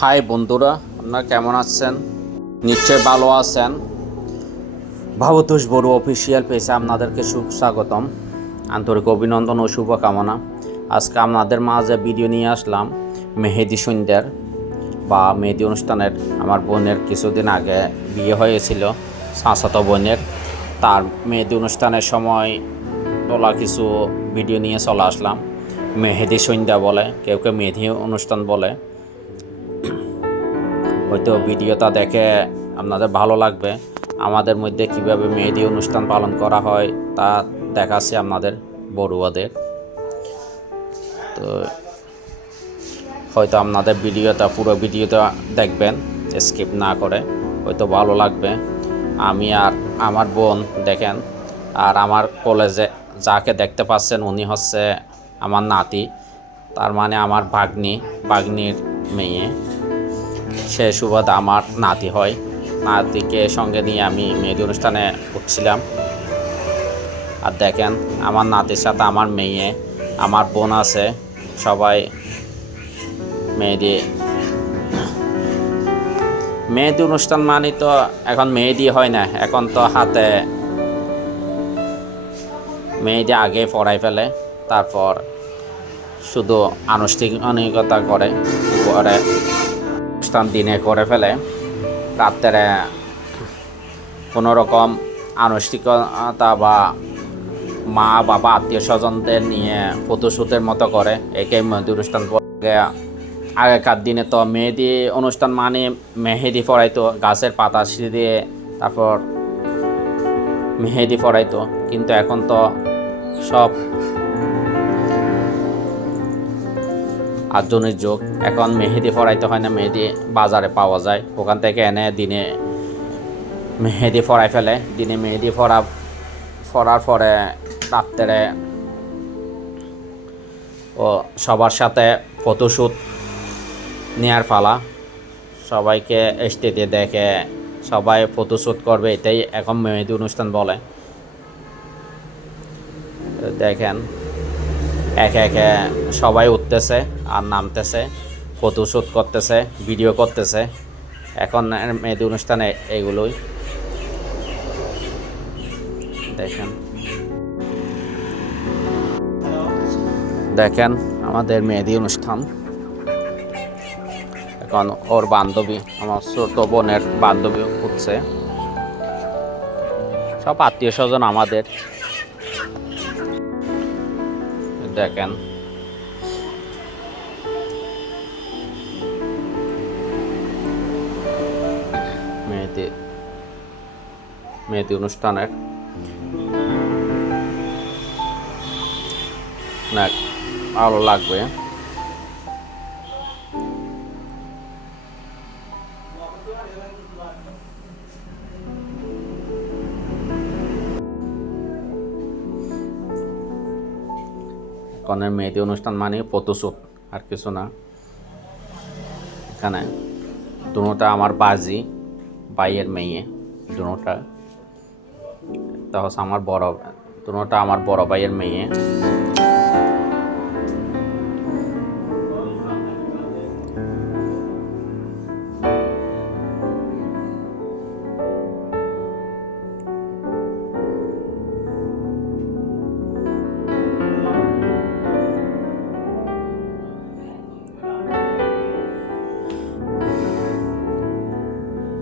High বন্ধুরা, আপনারা কেমন আছেন? নিশ্চয় ভালো আছেন। ভাবতোষ বড়ুয়া অফিসিয়াল পেজে আপনাদেরকে সুস্বাগতম, আন্তরিক অভিনন্দন ও শুভকামনা। আজকে আপনাদের মাঝে ভিডিও নিয়ে আসলাম মেহেদি সন্ধ্যার বা মেহেদি অনুষ্ঠানের। আমার বোনের কিছুদিন আগে বিয়ে হয়েছিল, চাচাতো বোনের। তার মেহেদি অনুষ্ঠানের সময় তোলা কিছু ভিডিও নিয়ে চলে আসলাম। মেহেদি সন্ধ্যা বলে, কেউ কেউ মেহেদি অনুষ্ঠান বলে। হয়তো ভিডিওটা দেখে আপনাদের ভালো লাগবে। আমাদের মধ্যে কিভাবে মেহেদি অনুষ্ঠান পালন করা হয় তা দেখাচ্ছি আপনাদের বড়ুয়াদের। তো হয়তো আপনাদের পুরো ভিডিওটা দেখবেন, স্কিপ না করে, হয়তো ভালো লাগবে। আমি আর আমার বোন দেখেন, আর আমার কলেজে যাকে দেখতে পাচ্ছেন উনি হচ্ছে আমার নাতি, তার মানে আমার ভাগ্নির মেয়ে। সে সুবাদে আমার নাতি হয়। নাতিকে সঙ্গে নিয়ে আমি মেহেদি অনুষ্ঠানে উঠছিলাম। আর দেখেন, আমার নাতির সাথে আমার মেয়ে, আমার বোন আছে, সবাই মেহেদি অনুষ্ঠান মানে তো এখন মেহেদি হয় না, এখন তো হাতে মেহেদি আগে পড়াই ফেলে, তারপর শুধু আনুষ্ঠানিকতা করে অনুষ্ঠান দিনে করে ফেলে। রাত্রে কোনো রকম আনুষ্ঠানিকতা বা মা বাবা আত্মীয় স্বজনদের নিয়ে ফটোশ্যুটের মতো করে একে মেহেদি অনুষ্ঠান বলে। আগেকার দিনে তো মেহেদি অনুষ্ঠান মানে মেহেদি পড়াইতো, গাছের পাতা দিয়ে তারপর মেহেদি পড়াইতো। কিন্তু এখন তো সব আধুনিক যুগ, এখন মেহেদি পড়াইতে হয় না, মেহেদি বাজারে পাওয়া যায়, ওখান থেকে এনে দিনে মেহেদি পড়াই ফেলে। দিনে মেহেদি পড়ার পরে রাত্রে ও সবার সাথে ফটোশ্যুট নেওয়ার পালা। সবাইকে স্টেজে দেখে সবাই ফটোশ্যুট করবে, এটাই এখন মেহেদি অনুষ্ঠান বলে। দেখেন, একে একে সবাই উঠতেছে আর নামতেছে, ফটোশ্যুট করতেছে, ভিডিও করতেছে। এখন মেহেদি অনুষ্ঠানে এগুলোই দেখেন আমাদের মেহেদি অনুষ্ঠান। এখন ওর বান্ধবী, আমার ছোট বোনের বান্ধবী উঠছে, সব আত্মীয় স্বজন আমাদের। দেখেন মেহেদি অনুষ্ঠানের অনেক ভালো লাগবে। কনের মেহেদি অনুষ্ঠান মানে ফটোশ্যুট, আর কিছু না। এখানে দুটা আমার ভাইয়ের মেয়ে, দুটা হচ্ছে আমার দুটা আমার বড় ভাইয়ের মেয়ে।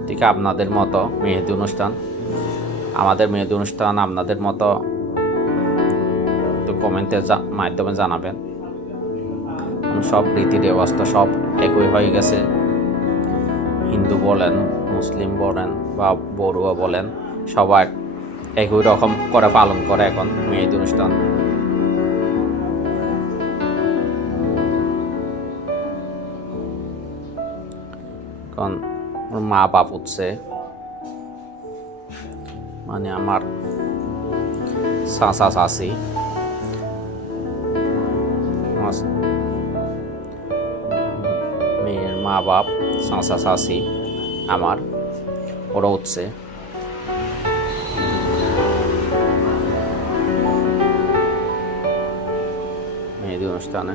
ঠিক আপনাদের মতো মেহেদি অনুষ্ঠান, আমাদের মেহেদি অনুষ্ঠান আপনাদের মতো তো কমেন্টের মাধ্যমে জানাবেন। সব রীতি রেওয়াজ তো সব একই হয়ে গেছে। হিন্দু বলেন, মুসলিম বলেন বা বড়ুয়া বলেন, সবাই একই রকম করে পালন করে এখন মেহেদি অনুষ্ঠান। এখন মা বাপ উঠছে, মানে আমার চাচা চাচি, মেয়ের মা বাপ, চাচা চাচি আমার, ওরা উঠছে। মেহেদি অনুষ্ঠানে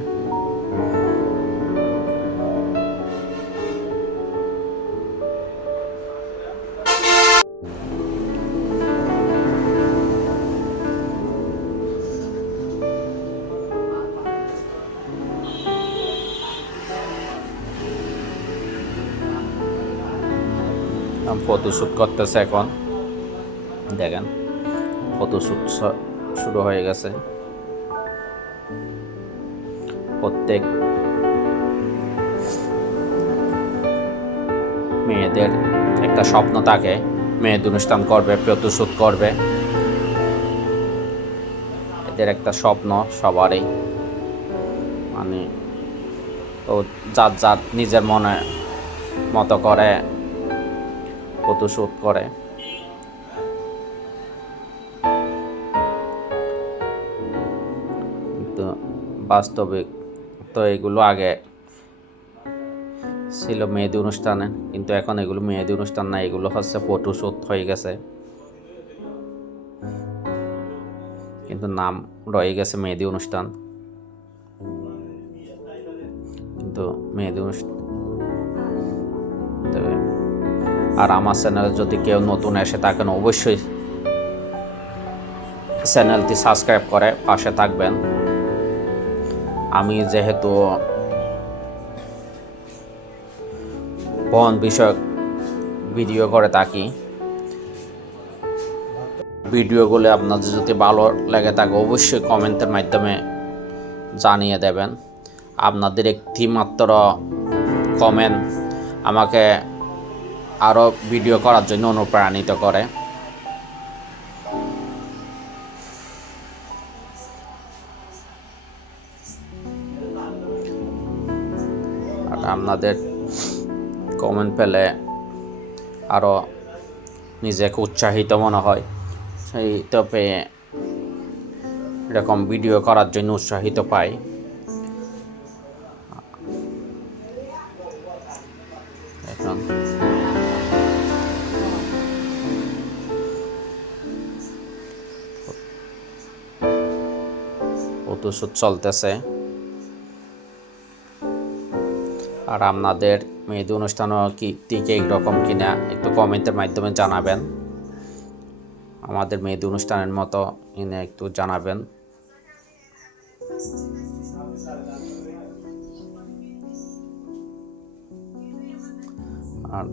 ফটোশ্যুট করতেছে এখন, দেখেন ফটোশ্যুট শুরু হয়ে গেছে। প্রত্যেক মেয়েদের একটা স্বপ্ন থাকে, মেয়েদের অনুষ্ঠান করবে, ফটোশ্যুট করবে, এদের একটা স্বপ্ন সবারই। মানে তো যার যার নিজের মনে মতো করে ফটোশ্যুট করে। কিন্তু বাস্তবিক তো এগুলো আগে ছিল মেহেদি অনুষ্ঠানে, কিন্তু এখন এগুলো মেহেদি অনুষ্ঠান না, এগুলো হচ্ছে ফটোশ্যুট হয়ে গেছে, কিন্তু নাম রয়ে গেছে মেহেদি অনুষ্ঠান। কিন্তু মেহেদি অনুষ্ঠান। আর আমার চ্যানেলে যদি কেউ নতুন এসে থাকেন অবশ্যই চ্যানেলটি সাবস্ক্রাইব করে পাশে থাকবেন। আমি যেহেতু বন বিষয়ক ভিডিও করে থাকি, ভিডিওগুলো আপনাদের যদি ভালো লেগে থাকে অবশ্যই কমেন্টের মাধ্যমে জানিয়ে দেবেন। আপনাদের একটি মাত্র কমেন্ট আমাকে আরও ভিডিও করার জন্য অনুপ্রাণিত করে। আর আপনাদের কমেন্ট পেলে আরও নিজেকে উৎসাহিত মনে হয়, সেই তো পেয়ে এরকম ভিডিও করার জন্য উৎসাহিত পাই। এখন ফটোশ্যুট চলতেছে। আর আপনাদের মেহেদি অনুষ্ঠানও কি ঠিক এইরকম কিনা একটু কমেন্টের মাধ্যমে জানাবেন। আমাদের মেহেদি অনুষ্ঠানের মতো কিনা একটু জানাবেন। আর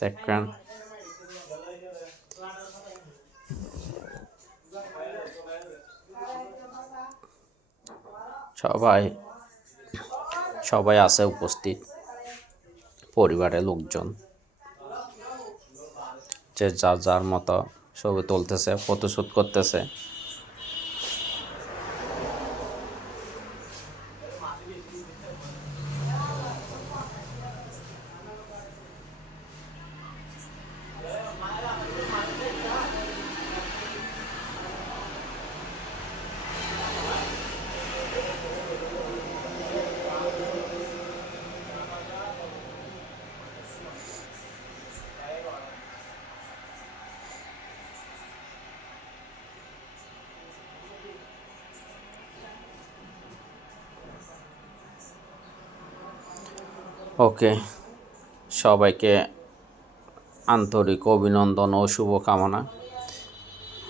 দেখবেন সবাই আছে উপস্থিত, পরিবারের লোকজন, যে যার যার মতো ছবি তুলতেছে, ফটোশ্যুট করতেছে। ওকে, সবাইকে আন্তরিক অভিনন্দন ও শুভকামনা।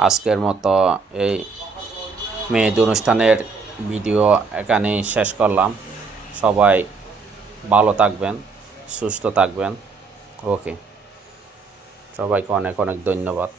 আজকের মতো এই মেহেদি অনুষ্ঠানের ভিডিও এখানেই শেষ করলাম। সবাই ভালো থাকবেন, সুস্থ থাকবেন। ওকে, সবাইকে অনেক অনেক ধন্যবাদ।